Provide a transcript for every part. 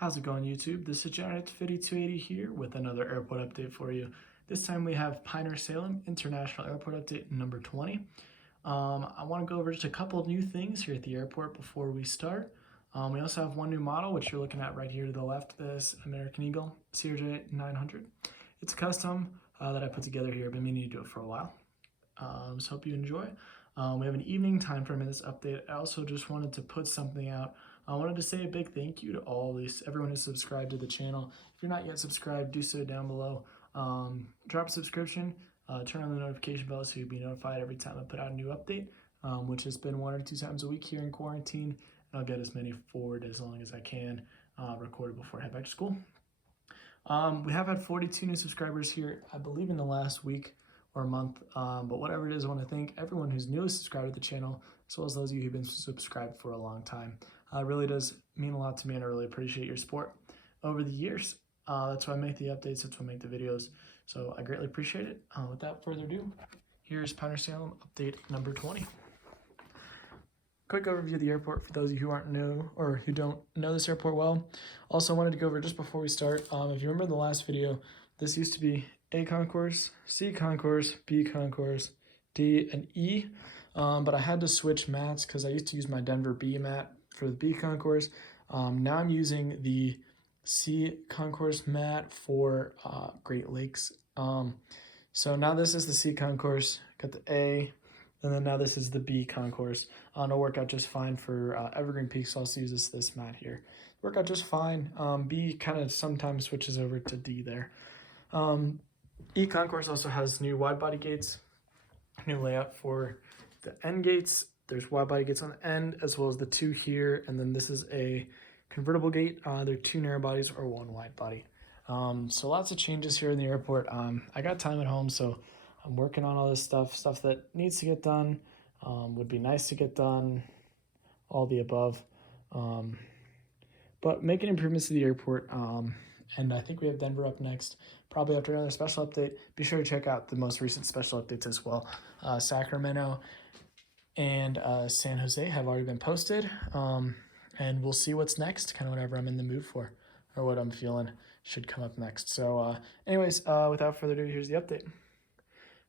How's it going, YouTube? This is Janet5280 here with another airport update for you. This time we have Pinehurst-Salem International Airport Update number 20. I want to go over just a couple of new things here at the airport before we start. We also have one new model, which you're looking at right here to the left, this American Eagle CRJ 900. It's a custom that I put together here. I've been meaning to do it for a while. So hope you enjoy. We have an evening time frame in this update. I also just wanted to put something out. I wanted to say a big thank you to everyone who's subscribed to the channel. If you're not yet subscribed, do so down below. Drop a subscription, turn on the notification bell so you'll be notified every time I put out a new update, which has been 1 or 2 times a week here in quarantine. I'll get as many forward as long as I can recorded before I head back to school. We have had 42 new subscribers here, I believe, in the last week or month, but whatever it is, I want to thank everyone who's newly subscribed to the channel, as well as those of you who've been subscribed for a long time. It really does mean a lot to me, and I really appreciate your support over the years. That's why I make the updates, that's why I make the videos, so I greatly appreciate it. Without further ado, here's Pinehurst-Salem update number 20. Quick overview of the airport for those of you who aren't new or who don't know this airport well. Also wanted to go over just before we start, if you remember the last video, this used to be A concourse, C concourse, B concourse, D, and E, but I had to switch mats because I used to use my Denver B mat for the B concourse. Now I'm using the C concourse mat for Great Lakes. So now this is the C concourse, got the A, and then now this is the B concourse. It'll work out just fine for Evergreen Peak, so I'll use this mat here. Work out just fine. B kind of sometimes switches over to D there. E concourse also has new wide body gates, new layout for the end gates. There's wide body gates on the end as well as the 2 here, and then this is a convertible gate. They're 2 narrow bodies or 1 wide body. So lots of changes here in the airport. I got time at home, so I'm working on all this stuff that needs to get done, would be nice to get done, all the above. But making improvements to the airport, and I think we have Denver up next, probably after another special update. Be sure to check out the most recent special updates as well. Sacramento and San Jose have already been posted, and we'll see what's next, kind of whatever I'm in the mood for, or what I'm feeling should come up next. So anyways, without further ado, here's the update.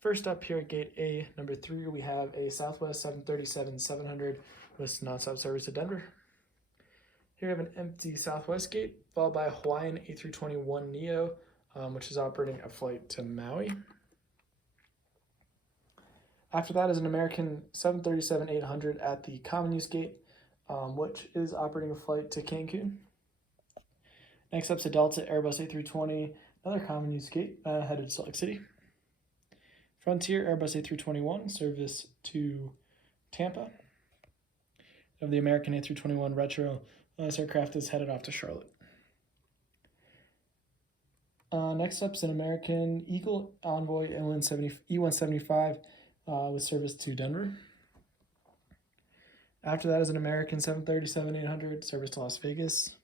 First up here at gate A, number 3, we have a Southwest 737-700 with nonstop service to Denver. Here we have an empty Southwest gate, followed by a Hawaiian A321neo, which is operating a flight to Maui. After that is an American 737-800 at the Common Use Gate, which is operating a flight to Cancun. Next up is a Delta Airbus A320, another Common Use Gate, headed to Salt Lake City. Frontier Airbus A321, service to Tampa. Of the American A321 Retro, this aircraft is headed off to Charlotte. Next up is an American Eagle Envoy E175 with service to Denver. After that is an American 737-800 service to Las Vegas.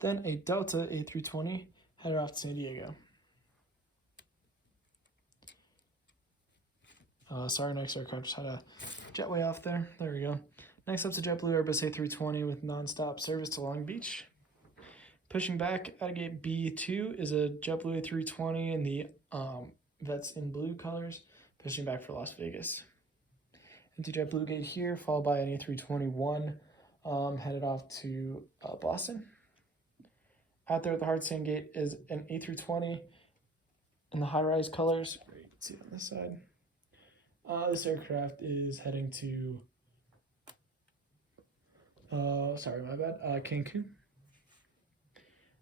Then a Delta A320 headed off to San Diego. Sorry, next aircraft just had a jetway off there. There we go. Next up is a JetBlue Airbus A320 with nonstop service to Long Beach. Pushing back out of gate B2 is a JetBlue A320 in the Vets in Blue colors, pushing back for Las Vegas. Empty JetBlue gate here, followed by an A321 headed off to Boston. Out there at the hard stand gate is an A320 in the high-rise colors. You can see it on this side. This aircraft is heading to, Cancun.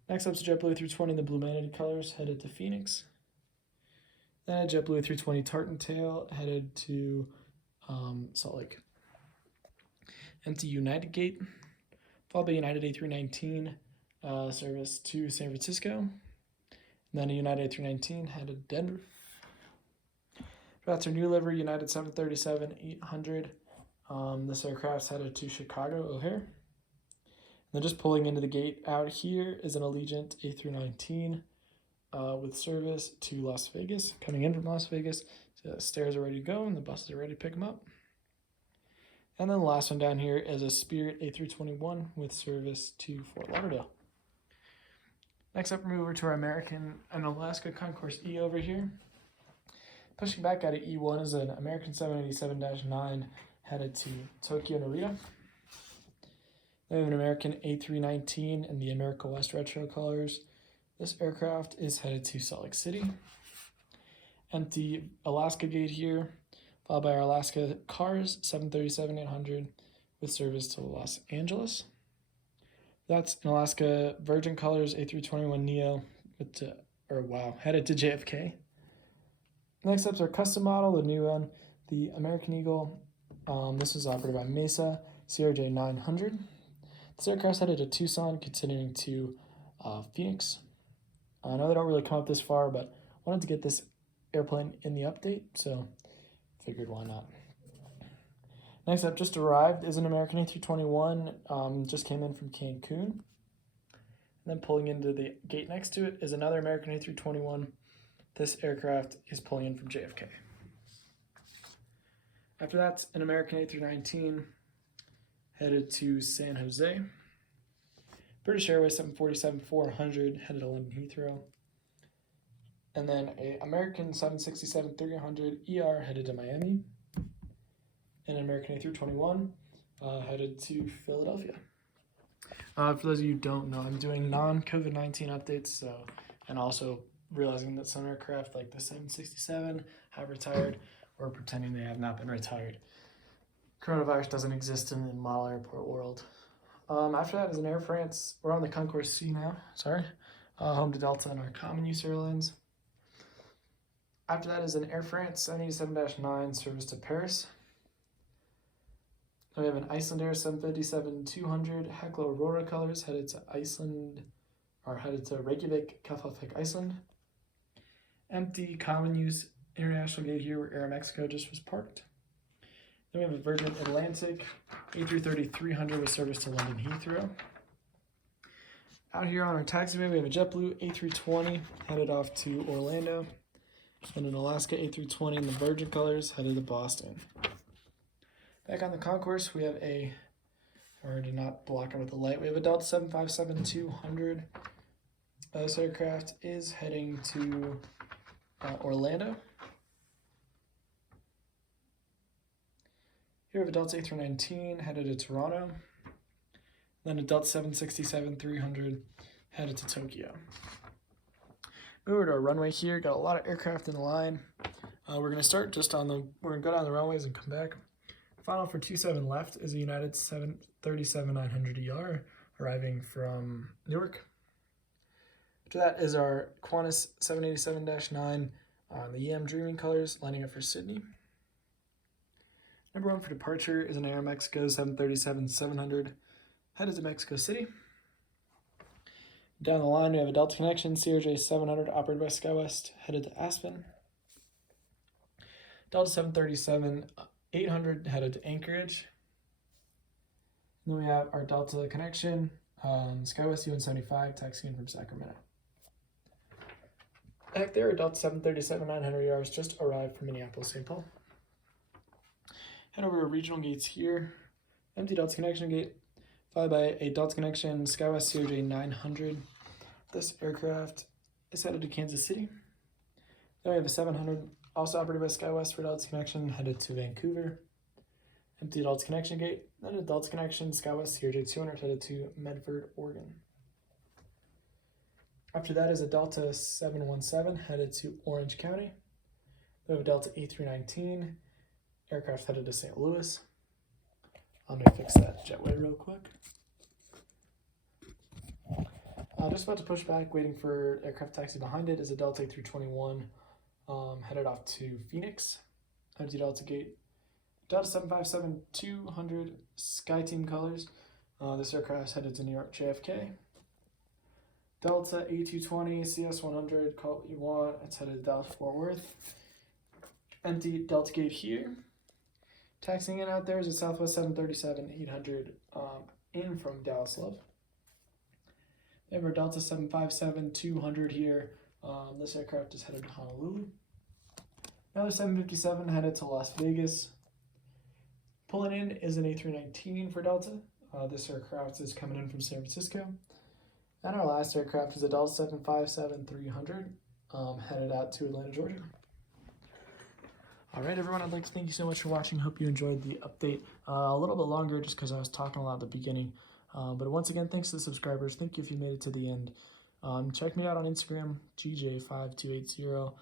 Next up is a JetBlue A320 in the Blue Manatee colors, headed to Phoenix. Then a JetBlue A320 Tartan Tail, headed to Salt Lake. Empty United gate, followed by United A319, service to San Francisco. And then a United A319 headed to Denver. That's our new livery, United 737-800. This aircraft's headed to Chicago O'Hare. And then just pulling into the gate out here is an Allegiant A319 with service to Las Vegas. Coming in from Las Vegas, so the stairs are ready to go and the buses are ready to pick them up. And then the last one down here is a Spirit A321 with service to Fort Lauderdale. Next up, we move over to our American and Alaska Concourse E over here. Pushing back out of E1 is an American 787-9 headed to Tokyo Narita. Then we have an American A319 in the America West retro colors. This aircraft is headed to Salt Lake City. Empty Alaska gate here, followed by our Alaska Cars 737-800 with service to Los Angeles. That's an Alaska Virgin Colors A321neo headed to JFK. Next up is our custom model, the new one, the American Eagle. This is operated by Mesa CRJ 900. This aircraft's headed to Tucson, continuing to Phoenix. I know they don't really come up this far, but wanted to get this airplane in the update, so figured why not. Next up, just arrived, is an American A321, just came in from Cancun. And then pulling into the gate next to it is another American A321. This aircraft is pulling in from JFK. After that, an American A319 headed to San Jose. British Airways 747-400 headed to London Heathrow. And then an American 767-300 ER headed to Miami. And an American A321 headed to Philadelphia. For those of you who don't know, I'm doing non-COVID-19 updates, and also realizing that some aircraft like the 767 have retired or pretending they have not been retired. Coronavirus doesn't exist in the model airport world. After that is an Air France. We're on the Concourse C now, home to Delta and our common use airlines. After that is an Air France 787-9 service to Paris. Then we have an Icelandair 757-200 Hekla Aurora colors headed to Reykjavik, Keflavik, Iceland. Empty common use international gate here where Aeromexico just was parked. Then we have a Virgin Atlantic A330-300 with service to London Heathrow. Out here on our taxiway, we have a JetBlue A320 headed off to Orlando, and an Alaska A320 in the Virgin colors headed to Boston. Back on the concourse, we have to not block it with the light, we have a Delta 757-200. This aircraft is heading to Orlando. Here we have a Delta A319 headed to Toronto. Then a Delta 767-300 headed to Tokyo. Over to our runway here, got a lot of aircraft in the line. We're going to start we're going to go down the runways and come back. Final for 27 left is a United 737-900ER arriving from Newark. After that is our Qantas 787-9 on the EM Dreaming colors, lining up for Sydney. Number one for departure is an Aeromexico 737-700 headed to Mexico City. Down the line, we have a Delta Connection CRJ 700 operated by SkyWest headed to Aspen. Delta 737-800 headed to Anchorage. And then we have our Delta Connection SkyWest UN75 taxiing from Sacramento. Back there, a Delta 737-900ERs just arrived from Minneapolis, St. Paul. Head over to regional gates here. Empty Delta Connection gate, followed by a Delta Connection SkyWest CRJ 900. This aircraft is headed to Kansas City. Then we have a 700, also operated by SkyWest for Delta Connection, headed to Vancouver. Empty Delta Connection gate, then a Delta Connection SkyWest CRJ 200 headed to Medford, Oregon. After that is a Delta 717 headed to Orange County. We have a Delta A319 aircraft headed to St. Louis. I'm going to fix that jetway real quick. Just about to push back, waiting for aircraft taxi behind it is a Delta A321 headed off to Phoenix. Empty Delta gate. Delta 757-200 SkyTeam colors. This aircraft is headed to New York JFK. Delta A220 CS100, call it what you want. It's headed to Dallas Fort Worth. Empty Delta gate here. Taxiing in out there is a Southwest 737-800 in from Dallas Love. We have our Delta 757-200 here. This aircraft is headed to Honolulu. Another 757 headed to Las Vegas. Pulling in is an A319 for Delta. This aircraft is coming in from San Francisco. And our last aircraft is a Dell 757-300, headed out to Atlanta, Georgia. All right, everyone, I'd like to thank you so much for watching. Hope you enjoyed the update. A little bit longer just because I was talking a lot at the beginning. But once again, thanks to the subscribers. Thank you if you made it to the end. Check me out on Instagram, GJ5280.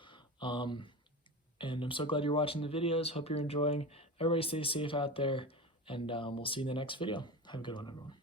And I'm so glad you're watching the videos. Hope you're enjoying. Everybody stay safe out there, and we'll see you in the next video. Have a good one, everyone.